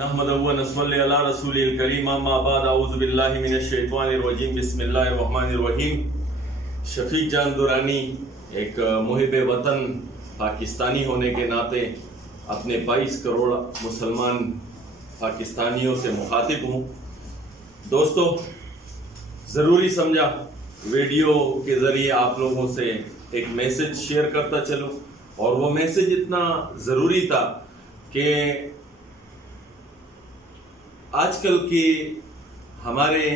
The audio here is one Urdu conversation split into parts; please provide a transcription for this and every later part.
نحمدہ و نصلی علی رسول الکریم اما بعد اعوذ باللہ من الشیطان الرجیم بسم اللہ الرحمن الرحیم۔ شفیق جان درانی ایک محب وطن پاکستانی ہونے کے ناطے اپنے 22 کروڑ مسلمان پاکستانیوں سے مخاطب ہوں۔ دوستو، ضروری سمجھا ویڈیو کے ذریعے آپ لوگوں سے ایک میسج شیئر کرتا چلوں، اور وہ میسج اتنا ضروری تھا کہ آج کل کی ہمارے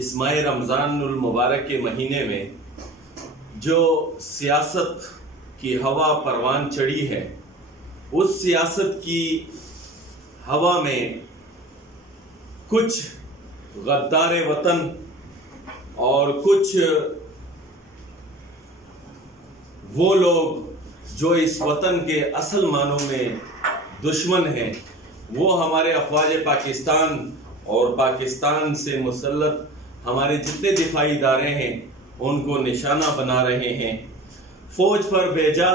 اس ماہ رمضان المبارک کے مہینے میں جو سیاست کی ہوا پروان چڑھی ہے، اس سیاست کی ہوا میں کچھ غدار وطن اور کچھ وہ لوگ جو اس وطن کے اصل معنوں میں دشمن ہیں، وہ ہمارے افواج پاکستان اور پاکستان سے مسلط ہمارے جتنے دفاعی ادارے ہیں ان کو نشانہ بنا رہے ہیں۔ فوج پر بیجا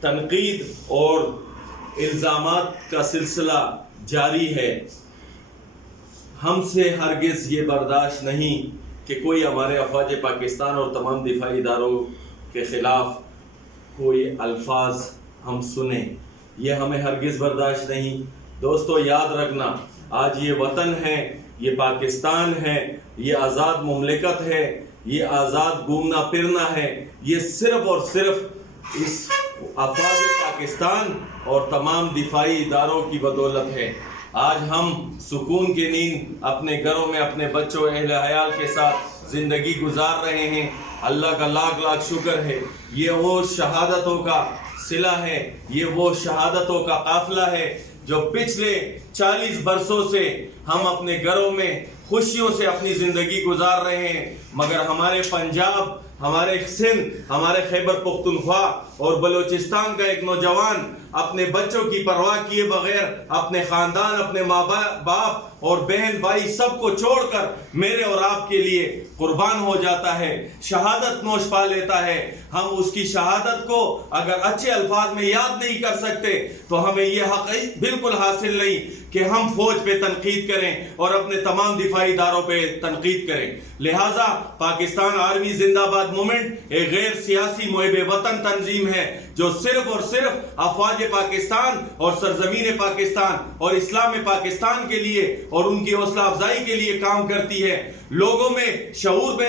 تنقید اور الزامات کا سلسلہ جاری ہے۔ ہم سے ہرگز یہ برداشت نہیں کہ کوئی ہمارے افواج پاکستان اور تمام دفاعی اداروں کے خلاف کوئی الفاظ ہم سنیں، یہ ہمیں ہرگز برداشت نہیں۔ دوستو، یاد رکھنا، آج یہ وطن ہے، یہ پاکستان ہے، یہ آزاد مملکت ہے، یہ آزاد گھومنا پھرنا ہے، یہ صرف اور صرف اس افواج پاکستان اور تمام دفاعی اداروں کی بدولت ہے۔ آج ہم سکون کی نیند اپنے گھروں میں اپنے بچوں اہل عیال کے ساتھ زندگی گزار رہے ہیں۔ اللہ کا لاکھ لاکھ شکر ہے۔ یہ وہ شہادتوں کا صلہ ہے، یہ وہ شہادتوں کا قافلہ ہے جو پچھلے 40 برسوں سے ہم اپنے گھروں میں خوشیوں سے اپنی زندگی گزار رہے ہیں، مگر ہمارے پنجاب، ہمارے سندھ، ہمارے خیبر پختونخوا اور بلوچستان کا ایک نوجوان اپنے بچوں کی پرواہ کیے بغیر اپنے خاندان، اپنے ماں باپ اور بہن بھائی سب کو چھوڑ کر میرے اور آپ کے لیے قربان ہو جاتا ہے، شہادت نوش پا لیتا ہے۔ ہم اس کی شہادت کو اگر اچھے الفاظ میں یاد نہیں کر سکتے تو ہمیں یہ حق بالکل حاصل نہیں کہ ہم فوج پہ تنقید کریں اور اپنے تمام دفاعی اداروں پہ تنقید کریں۔ لہٰذا پاکستان آرمی زندہ باد موومنٹ ایک غیر سیاسی محب وطن تنظیم ہے جو صرف اور صرف افواج پاکستان اور سرزمین پاکستان اور اسلام پاکستان کے لیے اور ان کی حوصلہ افزائی کے لیے کام کرتی ہے۔ لوگوں میں شعور پیدا